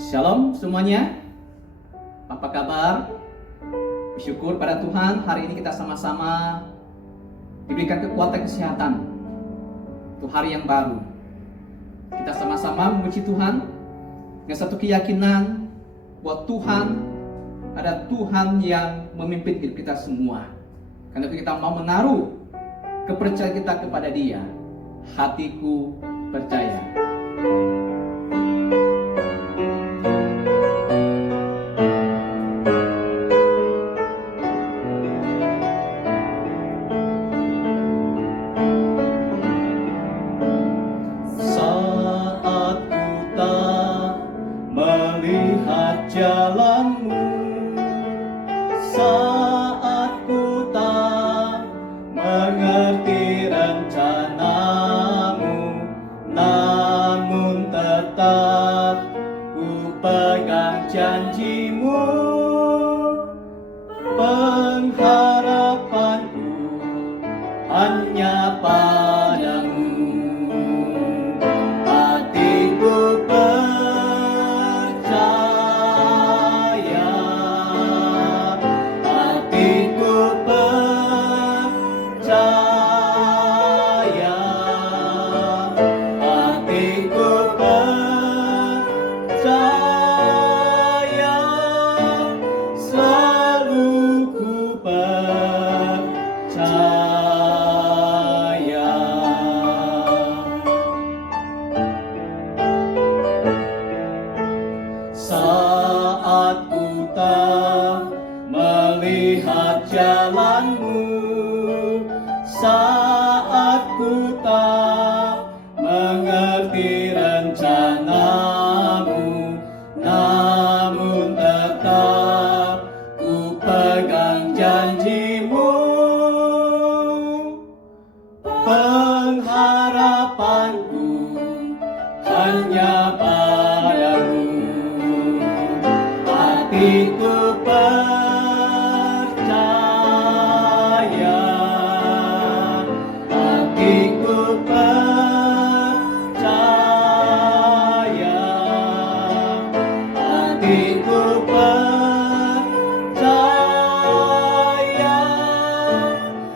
Shalom semuanya, apa kabar? Bersyukur pada Tuhan, hari ini kita sama-sama diberikan kekuatan kesehatan untuk hari yang baru. Kita sama-sama memuji Tuhan dengan satu keyakinan bahwa Tuhan ada Tuhan yang memimpin hidup kita semua. Karena kita mau menaruh kepercayaan kita kepada Dia. Hatiku percaya. Jalanmu saat ku tak mengerti rencanamu, namun tetap ku pegang janjimu. Pengharapanku hanya padamu. Hatiku saat ku tak melihat jalanmu, saat ku tak mengerti rencanamu, namun tetap ku pegang janjimu. Pengharapanku hanya padamu. Hatiku percaya, hatiku percaya, hatiku percaya,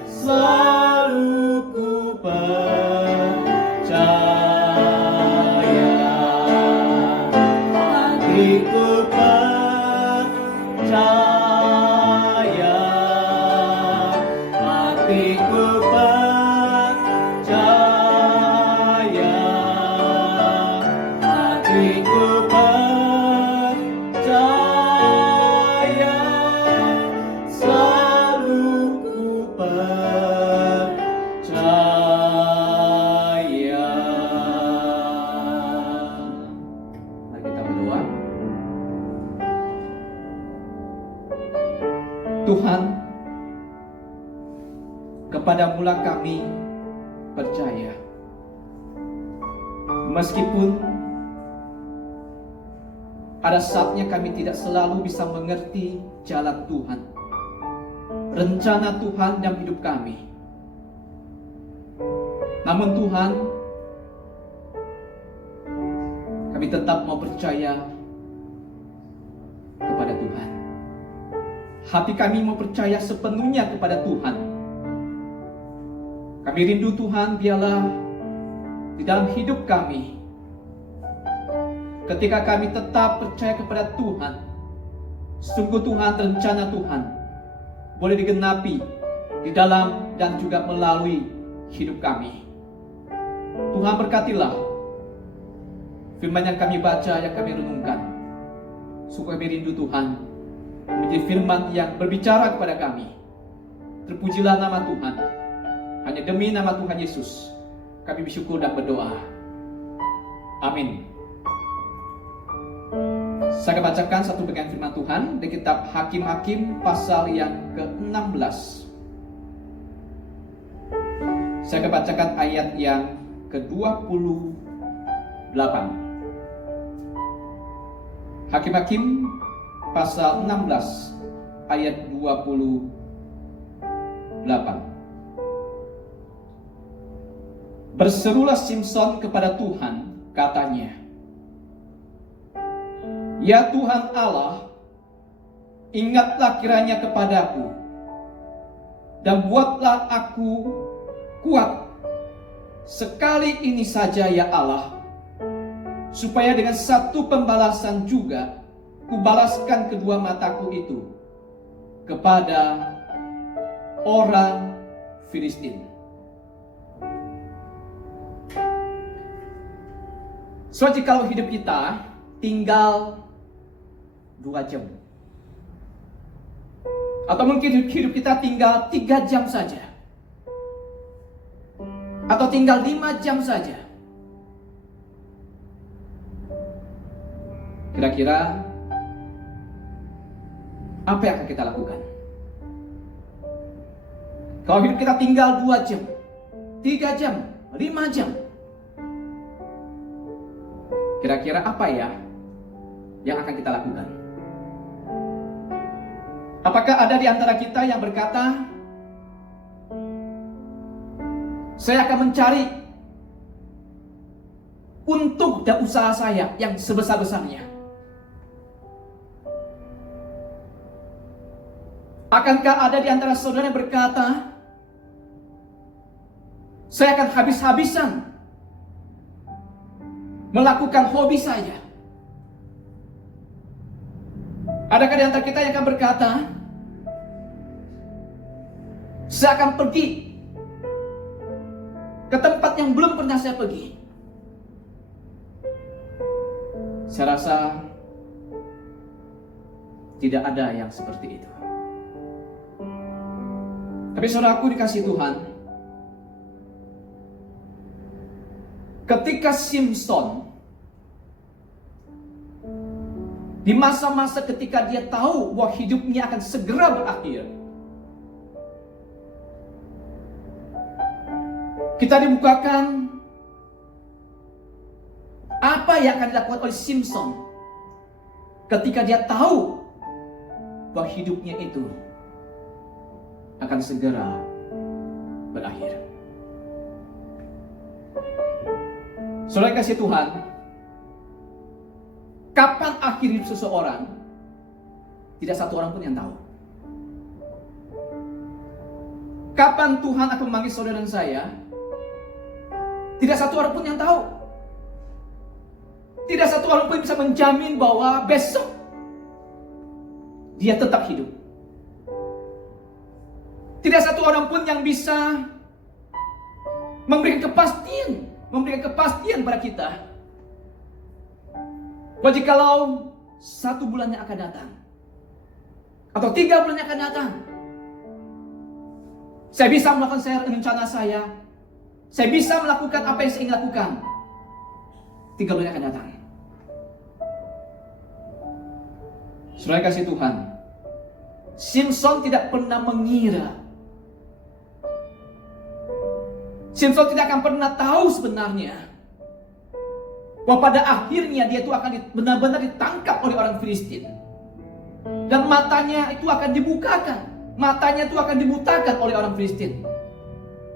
selalu ku percaya, hatiku percaya, hatiku percaya, hatiku percaya, selalu ku percaya. Mari kita berdoa. Tuhan, kepadamu-lah kami percaya. Meskipun ada saatnya kami tidak selalu bisa mengerti jalan Tuhan, rencana Tuhan dalam hidup kami. Namun Tuhan, kami tetap mau percaya kepada Tuhan. Hati kami mau percaya sepenuhnya kepada Tuhan. Kami rindu Tuhan, biarlah di dalam hidup kami, ketika kami tetap percaya kepada Tuhan, sungguh Tuhan, rencana Tuhan boleh digenapi di dalam dan juga melalui hidup kami. Tuhan berkatilah firman yang kami baca, yang kami renungkan. Sungguh kami rindu Tuhan, menjadi firman yang berbicara kepada kami. Terpujilah nama Tuhan. Hanya demi nama Tuhan Yesus kami bersyukur dan berdoa. Amin. Saya akan bacakan satu bagian firman Tuhan di kitab Hakim-Hakim pasal yang ke-16. Saya akan bacakan ayat yang ke-28. Hakim-Hakim pasal 16 ayat 28. Berserulah Simson kepada Tuhan, katanya, Ya Tuhan Allah, ingatlah kiranya kepadaku, dan buatlah aku kuat sekali ini saja ya Allah, supaya dengan satu pembalasan juga kubalaskan kedua mataku itu kepada orang Filistin. So, jikalau hidup kita tinggal 2 jam, atau mungkin hidup kita tinggal 3 jam saja, atau tinggal 5 jam saja, kira-kira apa yang akan kita lakukan? Kalau hidup kita tinggal 2 jam, 3 jam, 5 jam, kira-kira apa ya yang akan kita lakukan? Apakah ada di antara kita yang berkata, saya akan mencari untung dan usaha saya yang sebesar-besarnya? Akankah ada di antara saudara yang berkata, saya akan habis-habisan melakukan hobi saya? Adakah di antara kita yang akan berkata, saya akan pergi ke tempat yang belum pernah saya pergi? Saya rasa tidak ada yang seperti itu. Tapi saudaraku dikasih Tuhan, ketika Simson di masa-masa ketika dia tahu bahwa hidupnya akan segera berakhir, kita dibukakan apa yang akan dilakukan oleh Simson ketika dia tahu bahwa hidupnya itu akan segera berakhir. Saudara kasih Tuhan, kapan akhir hidup seseorang, tidak satu orang pun yang tahu. Kapan Tuhan akan memanggil saudara dan saya, tidak satu orang pun yang tahu. Tidak satu orang pun bisa menjamin bahwa besok dia tetap hidup. Tidak satu orang pun yang bisa memberikan kepastian pada kita bahwa jikalau 1 bulannya akan datang, atau 3 bulannya akan datang, saya bisa melakukan rencana saya bisa melakukan apa yang saya ingin lakukan. 3 bulan akan datang. Saudara kasih Tuhan, Simson tidak pernah mengira, Simson tidak akan pernah tahu sebenarnya bahwa pada akhirnya dia itu akan benar-benar ditangkap oleh orang Filistin, dan matanya itu akan dibukakan, matanya itu akan dibutakan oleh orang Filistin.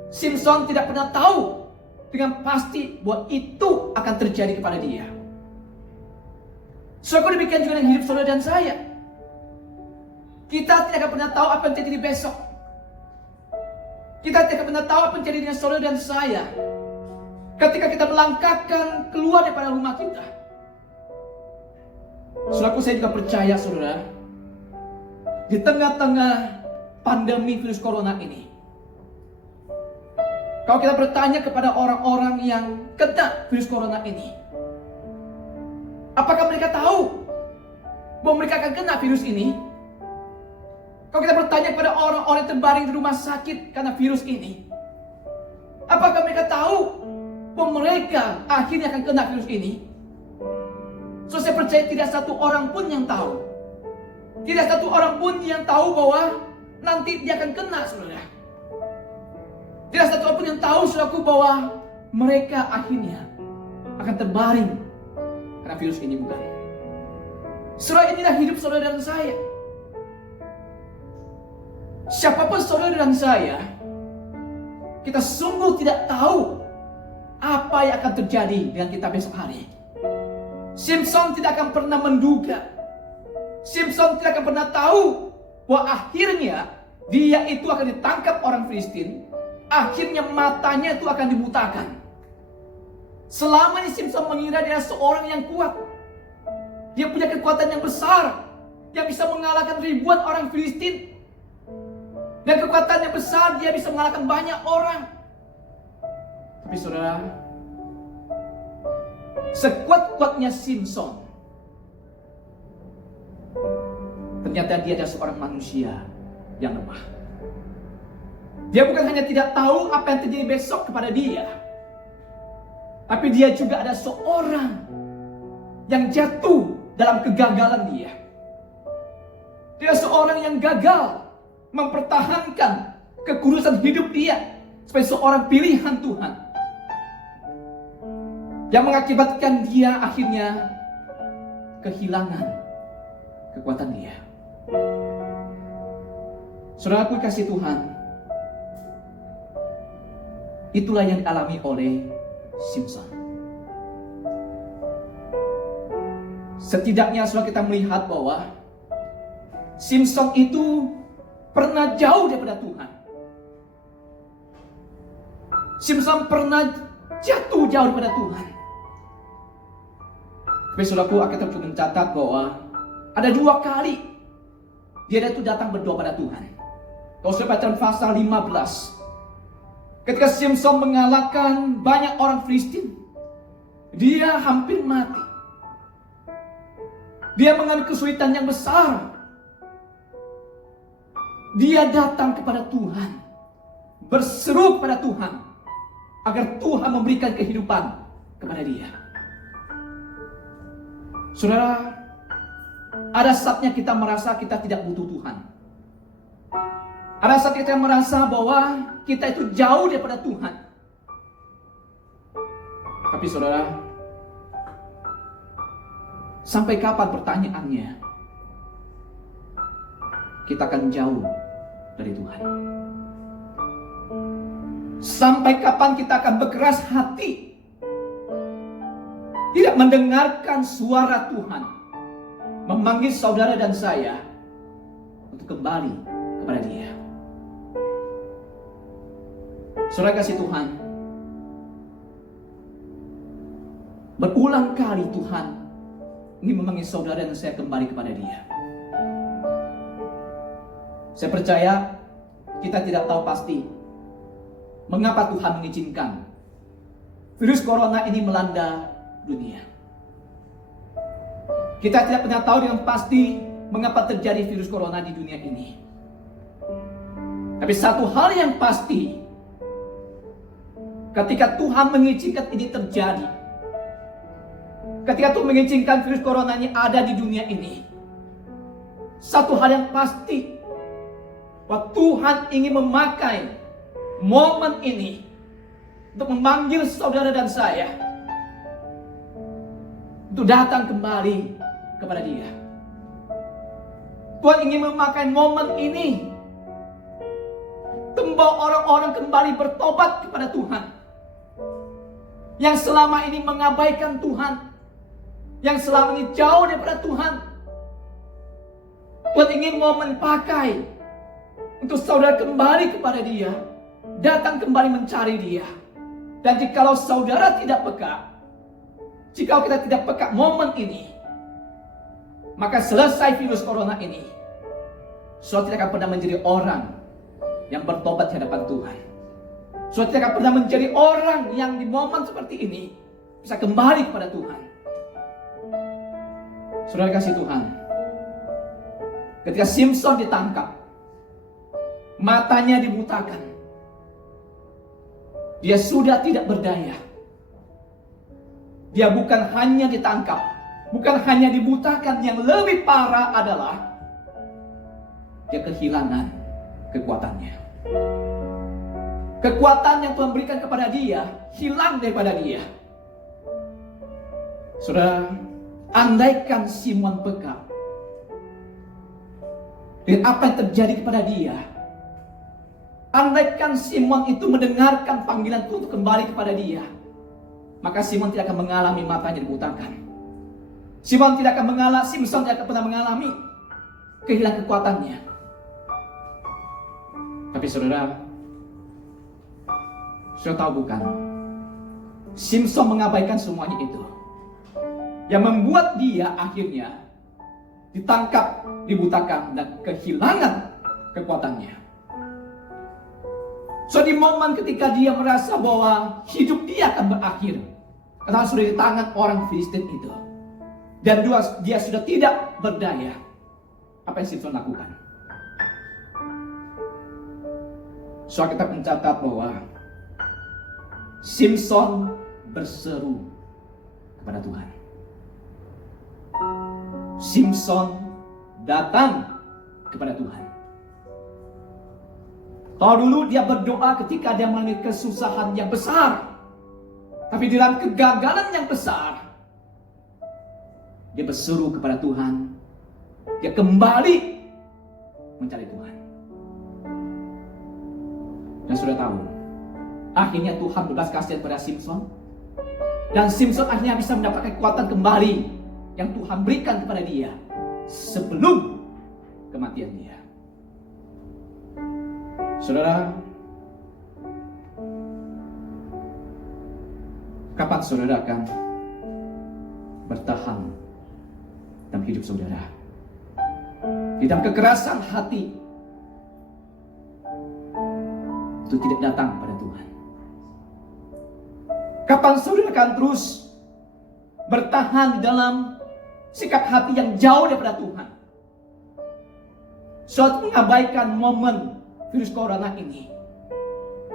Simson tidak pernah tahu dengan pasti bahwa itu akan terjadi kepada dia. Saudara, demikian juga dengan hidup saudara dan saya. Kita tidak akan pernah tahu apa yang terjadi besok. Kita tidak akan pernah tahu apa yang terjadi dengan saudara dan saya ketika kita melangkahkan keluar daripada rumah kita. Saudaraku, saya juga percaya saudara, di tengah-tengah pandemi virus corona ini, kalau kita bertanya kepada orang-orang yang kena virus corona ini, apakah mereka tahu bahwa mereka akan kena virus ini? Kalau kita bertanya kepada orang-orang yang terbaring di rumah sakit karena virus ini, apakah mereka tahu bahwa mereka akhirnya akan kena virus ini? So, saya percaya tidak satu orang pun yang tahu. Tidak satu orang pun yang tahu bahwa nanti dia akan kena, saudara. Tidak satu orang pun yang tahu, saudaraku, bahwa mereka akhirnya akan terbaring karena virus ini, bukan? Saudara, inilah hidup saudara dan saya. Siapapun saudara dan saya, kita sungguh tidak tahu apa yang akan terjadi dengan kita besok hari. Simpson tidak akan pernah menduga, Simpson tidak akan pernah tahu bahwa akhirnya dia itu akan ditangkap orang Filistin. Akhirnya matanya itu akan dibutakan. Selama ini Simpson mengira dia seorang yang kuat. Dia punya kekuatan yang besar, yang bisa mengalahkan ribuan orang Filistin. Dan kekuatan yang besar, dia bisa mengalahkan banyak orang. Tapi saudara, sekuat-kuatnya Simpson, ternyata dia adalah seorang manusia yang lemah. Dia bukan hanya tidak tahu apa yang terjadi besok kepada dia, tapi dia juga ada seorang yang jatuh dalam kegagalan dia. Dia seorang yang gagal mempertahankan kekudusan hidup dia sebagai seorang pilihan Tuhan, yang mengakibatkan dia akhirnya kehilangan kekuatan dia. Saudaraku kasih Tuhan, itulah yang dialami oleh Simpson. Setidaknya saudara kita melihat bahwa Simpson itu pernah jauh daripada Tuhan. Simpson pernah jatuh jauh daripada Tuhan. Tapi saudaraku, Alkitab juga mencatat bahwa ada 2 kali dia itu datang berdoa pada Tuhan. Kalau saya baca pasal 15, ketika Simpson mengalahkan banyak orang Filistin, dia hampir mati. Dia mengalami kesulitan yang besar. Dia datang kepada Tuhan, berseru kepada Tuhan agar Tuhan memberikan kehidupan kepada dia. Saudara, ada saatnya kita merasa kita tidak butuh Tuhan. Ada saat kita merasa bahwa kita itu jauh daripada Tuhan. Tapi saudara, sampai kapan pertanyaannya kita akan jauh dari Tuhan? Sampai kapan kita akan berkeras hati, tidak mendengarkan suara Tuhan memanggil saudara dan saya untuk kembali kepada Dia? Saudara kasih Tuhan, berulang kali Tuhan ingin memanggil saudara dan saya kembali kepada Dia. Saya percaya kita tidak tahu pasti mengapa Tuhan mengizinkan virus corona ini melanda dunia. Kita tidak pernah tahu dengan pasti mengapa terjadi virus corona di dunia ini. Tapi satu hal yang pasti, ketika Tuhan mengizinkan ini terjadi, ketika Tuhan mengizinkan virus corona ini ada di dunia ini, satu hal yang pasti, bahwa Tuhan ingin memakai momen ini untuk memanggil saudara dan saya untuk datang kembali kepada Dia. Tuhan ingin memakai momen ini untuk membawa orang-orang kembali bertobat kepada Tuhan, yang selama ini mengabaikan Tuhan, yang selama ini jauh daripada Tuhan. Tuhan ingin momen pakai untuk saudara kembali kepada Dia, datang kembali mencari Dia. Dan jikalau saudara tidak peka, jikalau kita tidak peka momen ini, maka selesai virus corona ini, saudara tidak akan pernah menjadi orang yang bertobat di hadapan Tuhan. Saudara tidak akan pernah menjadi orang yang di momen seperti ini bisa kembali kepada Tuhan. Saudara kasih Tuhan, ketika Simpson ditangkap, matanya dibutakan, dia sudah tidak berdaya. Dia bukan hanya ditangkap, bukan hanya dibutakan, yang lebih parah adalah dia kehilangan kekuatannya. Kekuatan yang Tuhan berikan kepada dia hilang daripada dia. Saudara, andaikan Simon peka dengan apa yang terjadi kepada dia, andaikan Simon itu mendengarkan panggilan Tuhan untuk kembali kepada Dia, maka Simon tidak akan mengalami matanya dibutakan. Simpson tidak akan pernah mengalami kehilangan kekuatannya. Tapi saudara tahu bukan? Simpson mengabaikan semuanya itu, yang membuat dia akhirnya ditangkap, dibutakan, dan kehilangan kekuatannya. So di momen ketika dia merasa bahwa hidup dia akan berakhir, karena sudah di tangan orang Filistin itu, dan dia sudah tidak berdaya, apa yang Simpson lakukan? So kita mencatat bahwa Simpson berseru kepada Tuhan. Simpson datang kepada Tuhan. Tahu dulu dia berdoa ketika dia mengalami kesusahan yang besar. Tapi dalam kegagalan yang besar, dia berseru kepada Tuhan. Dia kembali mencari Tuhan. Dan sudah tahu, akhirnya Tuhan berbelas kasihan pada Simpson. Dan Simpson akhirnya bisa mendapatkan kekuatan kembali yang Tuhan berikan kepada dia sebelum kematian dia. Saudara, kapan saudara akan bertahan dalam hidup saudara? Di dalam kekerasan hati itu tidak datang pada Tuhan. Kapan saudara akan terus bertahan di dalam sikap hati yang jauh daripada Tuhan? Suatu mengabaikan momen virus corona ini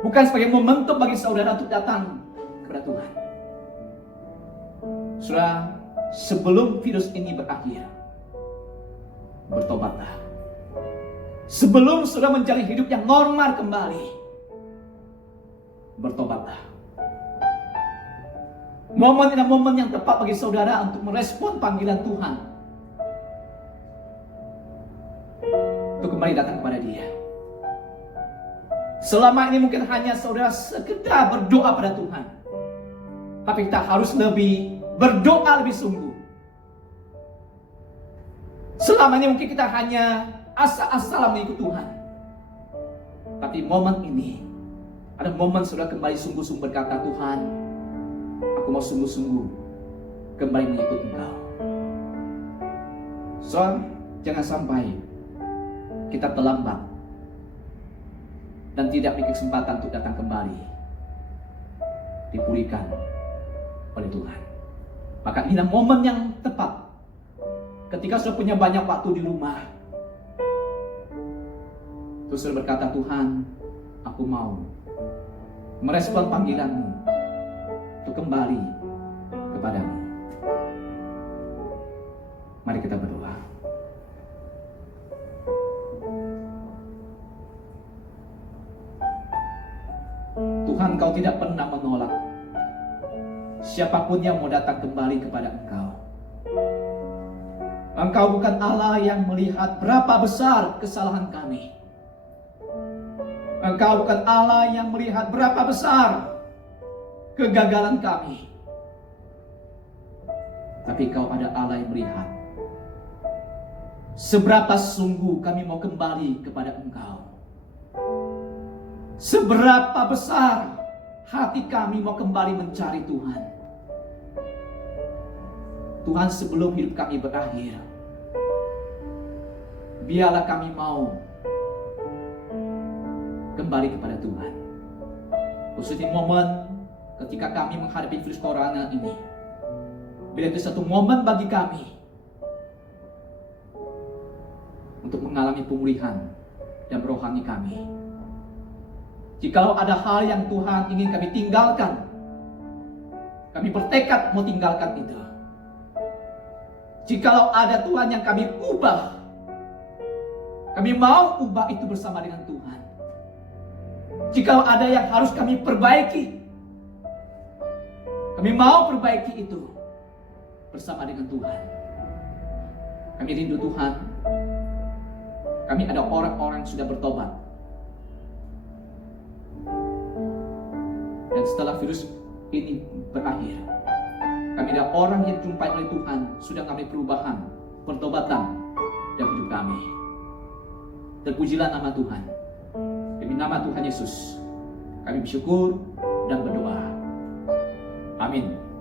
bukan sebagai momentum bagi saudara untuk datang kepada Tuhan. Saudara, sebelum virus ini berakhir, bertobatlah. Sebelum saudara menjalani hidup yang normal kembali, bertobatlah. Momen ini momen yang tepat bagi saudara untuk merespon panggilan Tuhan, untuk kembali datang kepada Dia. Selama ini mungkin hanya saudara sekedar berdoa pada Tuhan, tapi kita harus lebih berdoa lebih sungguh. Selama ini mungkin kita hanya asal-asalan mengikut Tuhan, tapi momen ini ada momen saudara kembali sungguh-sungguh berkata, Tuhan, aku mau sungguh-sungguh kembali mengikut Engkau. So, jangan sampai kita terlambat dan tidak memiliki kesempatan untuk datang kembali, dipulihkan oleh Tuhan. Maka inilah momen yang tepat ketika sudah punya banyak waktu di rumah, terus sudah berkata, Tuhan, aku mau merespon panggilan-Mu untuk kembali kepadamu. Mari kita berdoa. Tuhan, Engkau tidak pernah menolak siapapun yang mau datang kembali kepada Engkau. Engkau bukan Allah yang melihat berapa besar kesalahan kami. Engkau bukan Allah yang melihat berapa besar kegagalan kami. Tapi Engkau ada Allah yang melihat seberapa sungguh kami mau kembali kepada Engkau. Seberapa besar hati kami mau kembali mencari Tuhan. Tuhan, sebelum hidup kami berakhir, biarlah kami mau kembali kepada Tuhan. Khususnya momen ketika kami menghadapi virus corona ini, bila itu satu momen bagi kami untuk mengalami pemulihan dan rohani kami. Jikalau ada hal yang Tuhan ingin kami tinggalkan, kami bertekad mau tinggalkan itu. Jikalau ada Tuhan yang kami ubah, kami mau ubah itu bersama dengan Tuhan. Jikalau ada yang harus kami perbaiki, kami mau perbaiki itu bersama dengan Tuhan. Kami rindu Tuhan. Kami ada orang-orang yang sudah bertobat. Dan setelah virus ini berakhir, Kami adalah orang yang dijumpai oleh Tuhan, sudah mengalami perubahan, pertobatan dalam hidup kami. Terpujilah nama Tuhan. Demi nama Tuhan Yesus, kami bersyukur dan berdoa. Amin.